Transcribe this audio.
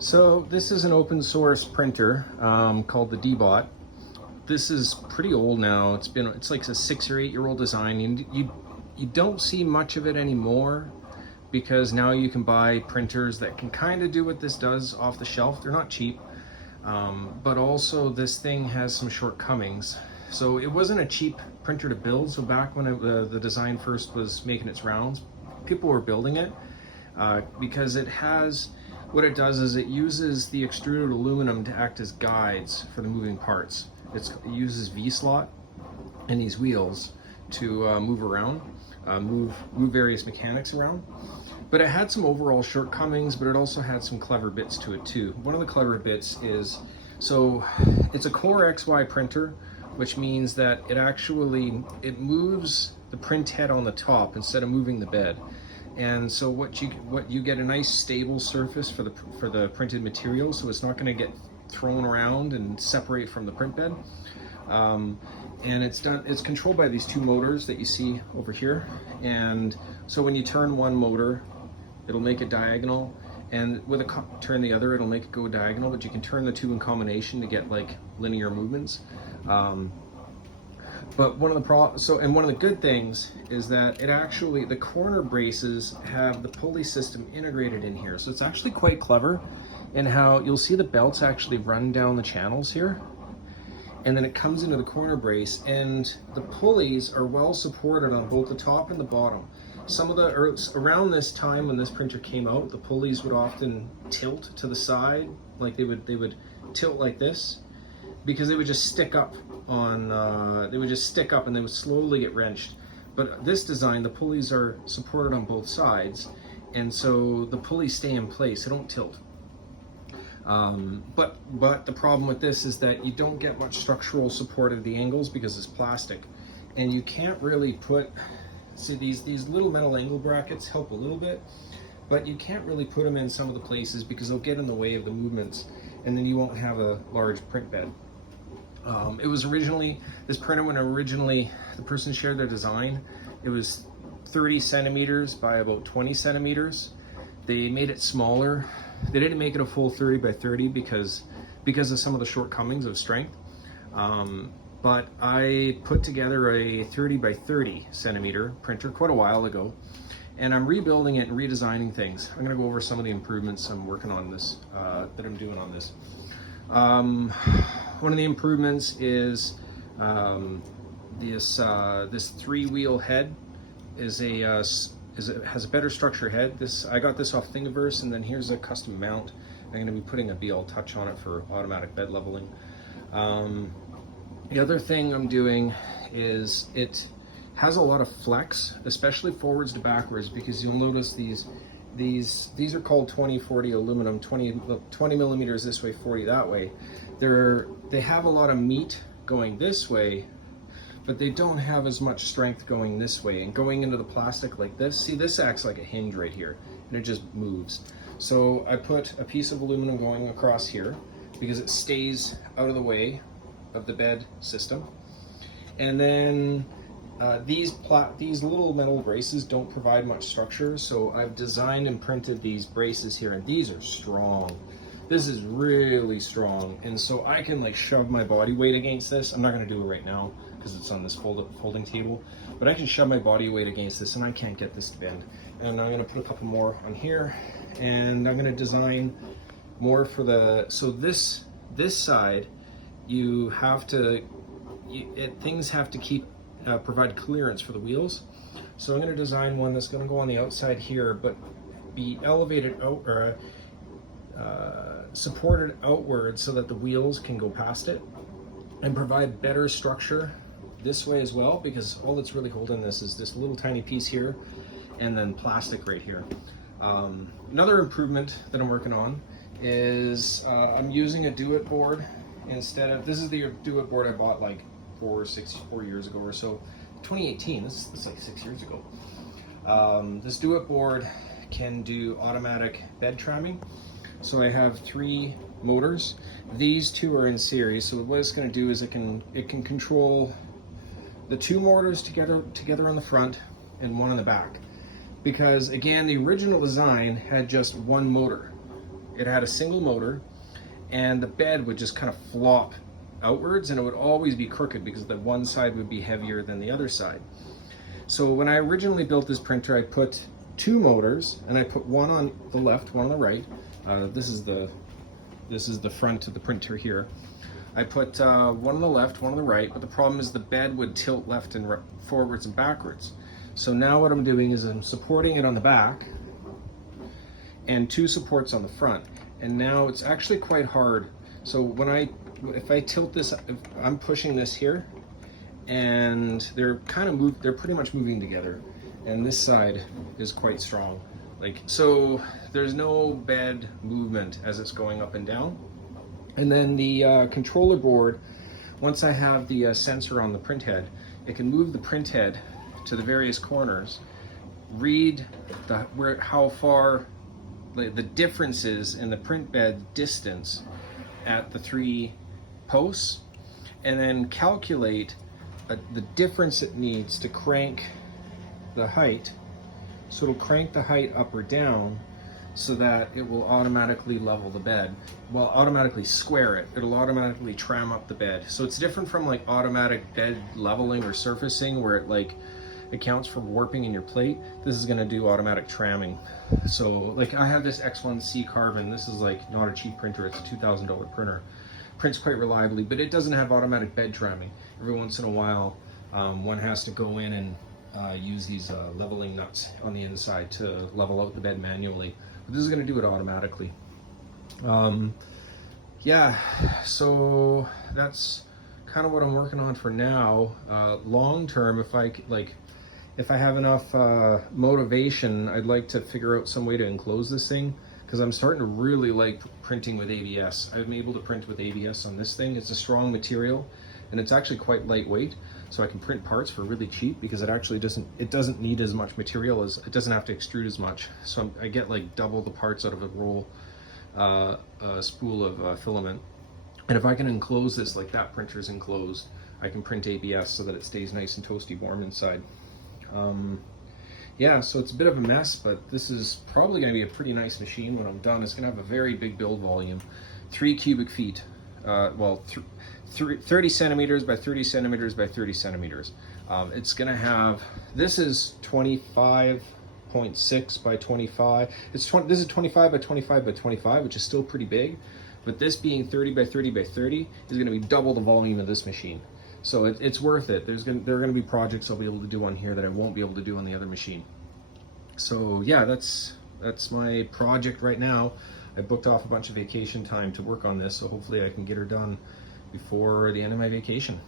So this is an open source printer called the DBot. This is pretty old now. It's like a 6 or 8 year old design. You don't see much of it anymore because now you can buy printers that can kind of do what this does off the shelf. They're not cheap, but also this thing has some shortcomings. So it wasn't a cheap printer to build. So back when the design first was making its rounds, people were building it because what it does is it uses the extruded aluminum to act as guides for the moving parts. It uses V-slot and these wheels to move around, move various mechanics around. But it had some overall shortcomings, but it also had some clever bits to it too. One of the clever bits is, so it's a corexy printer, which means that it moves the print head on the top instead of moving the bed. And so what you get a nice stable surface for the printed material, so it's not going to get thrown around and separate from the print bed. And it's controlled by these two motors that you see over here. And so when you turn one motor, it'll make it diagonal, and with turn the other, it'll make it go diagonal. But you can turn the two in combination to get like linear movements. But one of the good things is that the corner braces have the pulley system integrated in here. So it's actually quite clever in how you'll see the belts actually run down the channels here. And then it comes into the corner brace, and the pulleys are well supported on both the top and the bottom. Around this time when this printer came out, the pulleys would often tilt to the side, like they would tilt like this, because they would just stick up and they would slowly get wrenched. But this design, the pulleys are supported on both sides, and so the pulleys stay in place, they don't tilt. But the problem with this is that you don't get much structural support at the angles because it's plastic, and you can't really see these little metal angle brackets help a little bit, but you can't really put them in some of the places because they'll get in the way of the movements, and then you won't have a large print bed. This printer, when the person shared their design, it was 30 centimeters by about 20 centimeters. They made it smaller. They didn't make it a full 30 by 30 because of some of the shortcomings of strength. But I put together a 30 by 30 centimeter printer quite a while ago, and I'm rebuilding it and redesigning things. I'm going to go over some of the improvements I'm working on this, that I'm doing on this. One of the improvements is this 3-wheel head has a better structure head. I got this off Thingiverse, and then here's a custom mount. I'm going to be putting a BL touch on it for automatic bed leveling. The other thing I'm doing is it has a lot of flex, especially forwards to backwards, because you'll notice these are called 20/40 aluminum, 20 millimeters this way, 40 that way. They have a lot of meat going this way, but they don't have as much strength going this way. And going into the plastic like this, see, this acts like a hinge right here, and it just moves. So I put a piece of aluminum going across here because it stays out of the way of the bed system. And then these little metal braces don't provide much structure, so I've designed and printed these braces here, and these are strong. This is really strong, and so I can like shove my body weight against this. I'm not going to do it right now because it's on this folding table, but I can shove my body weight against this, and I can't get this to bend. And I'm going to put a couple more on here, and I'm going to design more for this side. Things have to provide clearance for the wheels. So I'm going to design one that's going to go on the outside here, but be elevated out or supported outward so that the wheels can go past it, and provide better structure this way as well, because all that's really holding this is this little tiny piece here and then plastic right here. Another improvement that I'm working on is I'm using a DBot board instead of, this is the DBot board I bought like 4 years ago or so. 2018, this is like 6 years ago. This DBot board can do automatic bed tramming. So I have 3 motors. These 2 are in series. So what it's going to do is it can control the 2 motors together on the front and 1 on the back. Because again, the original design had just 1 motor. it had a single motor, and the bed would just kind of flop outwards, and it would always be crooked because the one side would be heavier than the other side. So when I originally built this printer, I put 2 motors, and I put one on the left, one on the right. This is the front of the printer here. I put one on the left, one on the right, but the problem is the bed would tilt left and forwards and backwards. So now what I'm doing is I'm supporting it on the back and 2 supports on the front. And now it's actually quite hard. So if I tilt this, if I'm pushing this here, and they're pretty much moving together. And this side is quite strong. So there's no bed movement as it's going up and down. And then the controller board, once I have the sensor on the print head, it can move the print head to the various corners, read how far the differences in the print bed distance at the 3 posts, and then calculate the difference it needs to crank the height. So it'll crank the height up or down so that it will automatically level the bed. Well, automatically square it. It'll automatically tram up the bed. So it's different from like automatic bed leveling or surfacing where it accounts for warping in your plate. This is gonna do automatic tramming. So I have this X1C carbon. This is not a cheap printer. It's a $2,000 printer. Prints quite reliably, but it doesn't have automatic bed tramming. Every once in a while, one has to go in and use these leveling nuts on the inside to level out the bed manually. But this is gonna do it automatically. Yeah, so that's kind of what I'm working on for now. Long term, if I have enough motivation, I'd like to figure out some way to enclose this thing, because I'm starting to really like printing with ABS. I'm able to print with ABS on this thing. It's a strong material, and it's actually quite lightweight, so I can print parts for really cheap because it actually doesn't need as much material, as it doesn't have to extrude as much. So I get double the parts out of a roll, spool of filament. And if I can enclose this like that printer's enclosed, I can print ABS so that it stays nice and toasty warm inside. Yeah, so it's a bit of a mess, but this is probably going to be a pretty nice machine when I'm done. It's going to have a very big build volume, 3 cubic feet, 30 centimeters by 30 centimeters by 30 centimeters. It's going to have, this is 25.6 by 25. This is 25 by 25 by 25, which is still pretty big, but this being 30 by 30 by 30 is going to be double the volume of this machine. So it's worth it. There are going to be projects I'll be able to do on here that I won't be able to do on the other machine. So yeah, that's my project right now. I booked off a bunch of vacation time to work on this, so hopefully I can get her done before the end of my vacation.